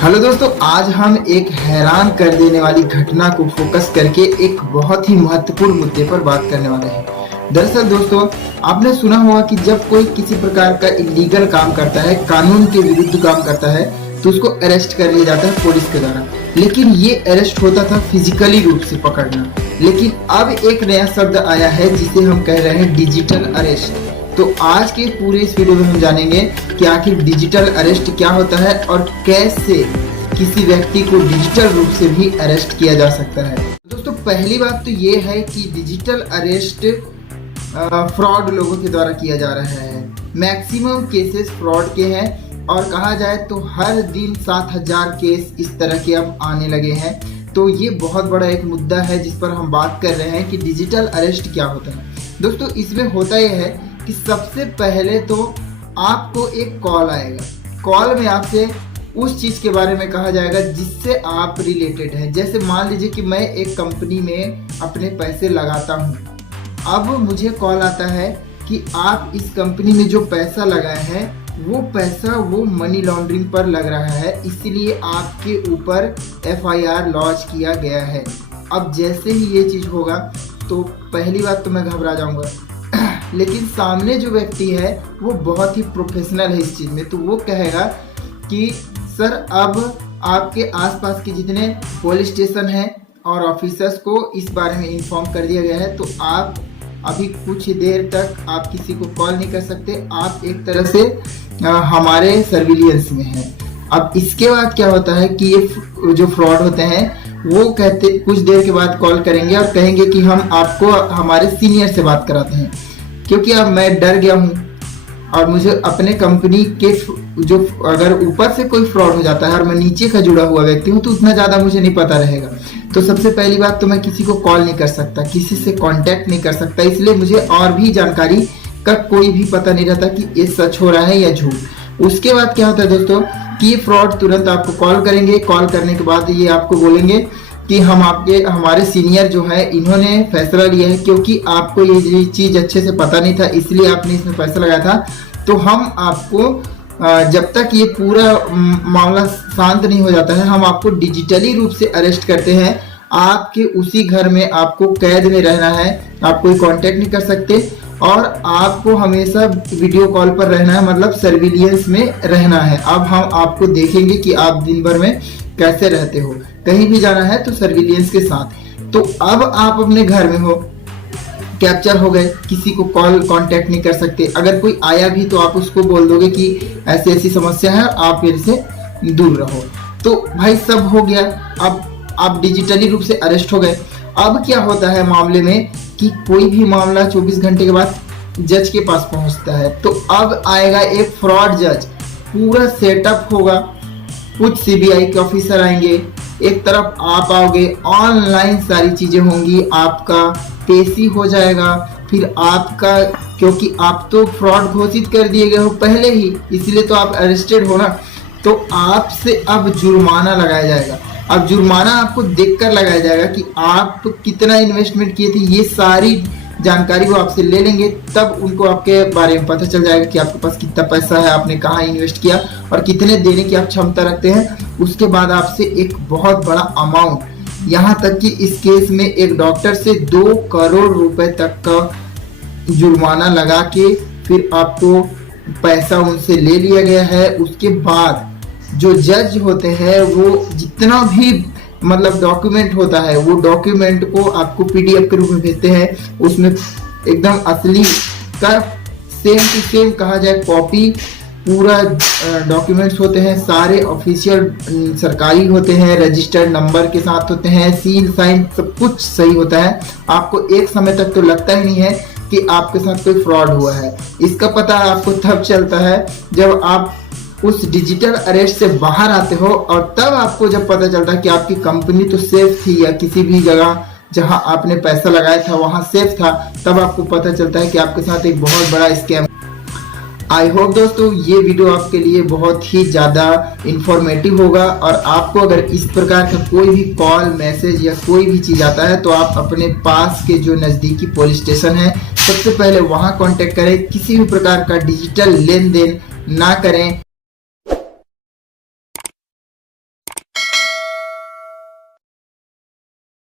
Hello दोस्तों, आज हम एक हैरान कर देने वाली घटना को फोकस करके एक बहुत ही महत्वपूर्ण मुद्दे पर बात करने वाले हैं। दरअसल दोस्तों, आपने सुना होगा कि जब कोई किसी प्रकार का इलीगल काम करता है, कानून के विरुद्ध काम करता है, तो उसको अरेस्ट कर लिया जाता है पुलिस के द्वारा। लेकिन ये अरेस्ट होता था फिजिकली रूप से पकड़ना, लेकिन अब एक नया शब्द आया है जिसे हम कह रहे हैं डिजिटल अरेस्ट। तो आज के पूरे इस वीडियो में हम जानेंगे कि आखिर डिजिटल अरेस्ट क्या होता है और कैसे किसी व्यक्ति को डिजिटल रूप से भी अरेस्ट किया जा सकता है। दोस्तों, पहली बात तो ये है कि डिजिटल अरेस्ट फ्रॉड लोगों के द्वारा किया जा रहा है। मैक्सिमम केसेस फ्रॉड के हैं और कहा जाए तो हर दिन 7000 केस इस तरह के अब आने लगे हैं। तो ये बहुत बड़ा एक मुद्दा है जिस पर हम बात कर रहे हैं कि डिजिटल अरेस्ट क्या होता है। दोस्तों, इसमें होता यह है कि सबसे पहले तो आपको एक कॉल आएगा। कॉल में आपसे उस चीज़ के बारे में कहा जाएगा जिससे आप रिलेटेड हैं। जैसे मान लीजिए कि मैं एक कंपनी में अपने पैसे लगाता हूं। अब मुझे कॉल आता है कि आप इस कंपनी में जो पैसा लगाए हैं वो पैसा वो मनी लॉन्ड्रिंग पर लग रहा है, इसलिए आपके ऊपर FIR लॉन्च किया गया है। अब जैसे ही ये चीज़ होगा तो पहली बात तो मैं घबरा जाऊंगा, लेकिन सामने जो व्यक्ति है वो बहुत ही प्रोफेशनल है इस चीज़ में। तो वो कहेगा कि सर, अब आपके आसपास के जितने पुलिस स्टेशन हैं और ऑफिसर्स को इस बारे में इन्फॉर्म कर दिया गया है, तो आप अभी कुछ देर तक आप किसी को कॉल नहीं कर सकते। आप एक तरह से हमारे सर्विलियंस में हैं। अब इसके बाद क्या होता है कि ये जो फ्रॉड होते हैं वो कहते कुछ देर के बाद कॉल करेंगे और कहेंगे कि हम आपको हमारे सीनियर से बात कराते हैं, क्योंकि अब मैं डर गया हूँ और मुझे अपने कंपनी के जो अगर ऊपर से कोई फ्रॉड हो जाता है और मैं नीचे का जुड़ा हुआ व्यक्ति हूँ तो उतना ज़्यादा मुझे नहीं पता रहेगा। तो सबसे पहली बात तो मैं किसी को कॉल नहीं कर सकता, किसी से कांटेक्ट नहीं कर सकता, इसलिए मुझे और भी जानकारी का कोई भी पता नहीं रहता कि ये सच हो रहा है या झूठ। उसके बाद क्या होता है दोस्तों कि फ्रॉड तुरंत आपको कॉल करेंगे। कॉल करने के बाद ये आपको बोलेंगे कि हमारे सीनियर जो है इन्होंने फैसला लिया है, क्योंकि आपको ये चीज़ अच्छे से पता नहीं था इसलिए आपने इसमें पैसा लगाया था, तो हम आपको जब तक ये पूरा मामला शांत नहीं हो जाता है हम आपको डिजिटली रूप से अरेस्ट करते हैं। आपके उसी घर में आपको कैद में रहना है, आप कोई कांटेक्ट नहीं कर सकते और आपको हमेशा वीडियो कॉल पर रहना है, मतलब सर्विलियंस में रहना है। अब हम आपको देखेंगे कि आप दिन भर में कैसे रहते हो, कहीं भी जाना है तो सर्विलियंस के साथ। तो अब आप अपने घर में हो, कैप्चर हो गए, किसी को कॉल कांटेक्ट नहीं कर सकते। अगर कोई आया भी तो आप उसको बोल दोगे कि ऐसी ऐसी समस्या है, आप मेरे से दूर रहो। तो भाई सब हो गया, अब आप डिजिटली रूप से अरेस्ट हो गए। अब क्या होता है मामले में कि कोई भी मामला 24 घंटे के बाद जज के पास पहुंचता है। तो अब आएगा एक फ्रॉड जज, पूरा सेटअप होगा, कुछ CBI के ऑफिसर आएंगे, एक तरफ आप आओगे, ऑनलाइन सारी चीजें होंगी, आपका पेशी हो जाएगा। फिर आपका, क्योंकि आप तो फ्रॉड घोषित कर दिए गए हो पहले ही, इसलिए तो आप अरेस्टेड हो ना, तो आपसे अब जुर्माना लगाया जाएगा। अब जुर्माना आपको देखकर लगाया जाएगा कि आप कितना इन्वेस्टमेंट किए थे, ये सारी जानकारी वो आपसे ले लेंगे। तब उनको आपके बारे में पता चल जाएगा कि आपके पास कितना पैसा है, आपने कहाँ इन्वेस्ट किया और कितने देने की आप क्षमता रखते हैं। उसके बाद आपसे एक बहुत बड़ा अमाउंट, यहाँ तक कि इस केस में एक डॉक्टर से 2 करोड़ रुपए तक का जुर्माना लगा के फिर आपको पैसा उनसे ले लिया गया है। उसके बाद जो जज होते हैं वो जितना भी मतलब डॉक्यूमेंट होता है वो डॉक्यूमेंट को आपको PDF के रूप में भेजते हैं। उसमें एकदम असली का सेम टू सेम कहा जाए कॉपी पूरा डॉक्यूमेंट्स होते हैं, सारे ऑफिशियल सरकारी होते हैं, रजिस्टर्ड नंबर के साथ होते हैं, सील साइन सब कुछ सही होता है। आपको एक समय तक तो लगता ही नहीं है कि आपके साथ कोई फ्रॉड हुआ है। इसका पता आपको तब चलता है जब आप उस डिजिटल अरेस्ट से बाहर आते हो, और तब आपको जब पता चलता है कि आपकी कंपनी तो सेफ थी या किसी भी जगह जहां आपने पैसा लगाया था वहां सेफ था, तब आपको पता चलता है कि आपके साथ एक बहुत बड़ा स्कैम। आई होप दोस्तों ये वीडियो आपके लिए बहुत ही ज़्यादा इंफॉर्मेटिव होगा, और आपको अगर इस प्रकार का कोई भी कॉल, मैसेज या कोई भी चीज़ आता है तो आप अपने पास के जो नज़दीकी पुलिस स्टेशन है सबसे पहले वहां कांटेक्ट करें। किसी भी प्रकार का डिजिटल लेन देन ना करें।